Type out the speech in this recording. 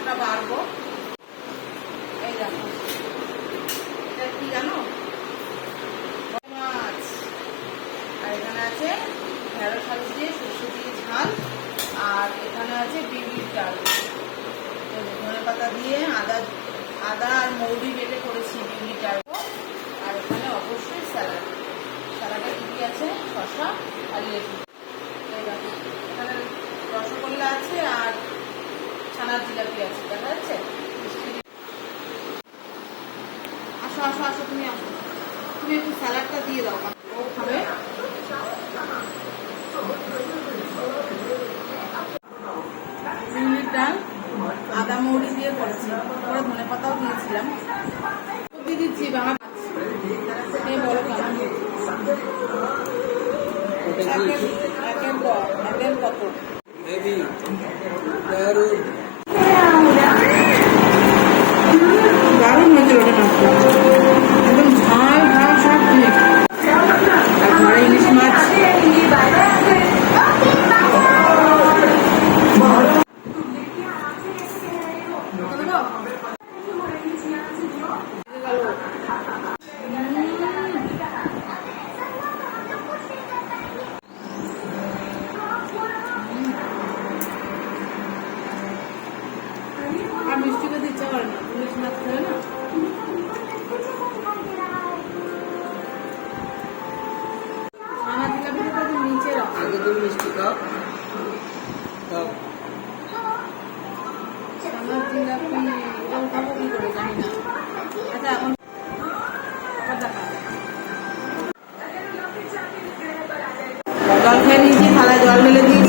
ভাতটা বাড়বো। এই দেখো, এটা কি জানো? মাছ। আর এখানে আছে ঢেঁড়স আলু দিয়ে সর্ষে দিয়ে ঝাল। আর এখানে আছে বিউলির ডাল, ধনে পাতা দিয়ে আদা আর মৌরি বেটে করেছি বিউলির ডাল। আর এখানে অবশ্যই স্যালাড। স্যালাডে কি আছে? শসা আর লেবু। এই দেখো, এখানে রসগোল্লা আছে আর ছানার জিলাপি আছে, দেখা যাচ্ছে? আসো আসো আসো, তুমি আসো, তুমি একটু স্যালাডটা দিয়ে দাও, ও খাবে। বিউলির ডাল আদা মৌরি দিয়ে করেছি, পরে ধনে পাতাও দিয়েছিলাম, দিয়ে দিচ্ছি। বাবা বলো কেমন? একের কত দারুণ হয়েছিল ওটা, একদম ঝাল ঝাল সব ঠিক। আর ঘরে ইলিশ মাছ, আর মিষ্টি খেতে ইচ্ছা করে না, ইলিশ মাছ খেলে না। ছানা জিলাপিটা তো নিচে রাখো, আগে তুমি মিষ্টি খাও। ছানা জিলাপি এটাও খাবো কি করে জানি না। আচ্ছা এখন জল খেয়ে নিয়েছি, থালায় জল ঢেলে দিয়ে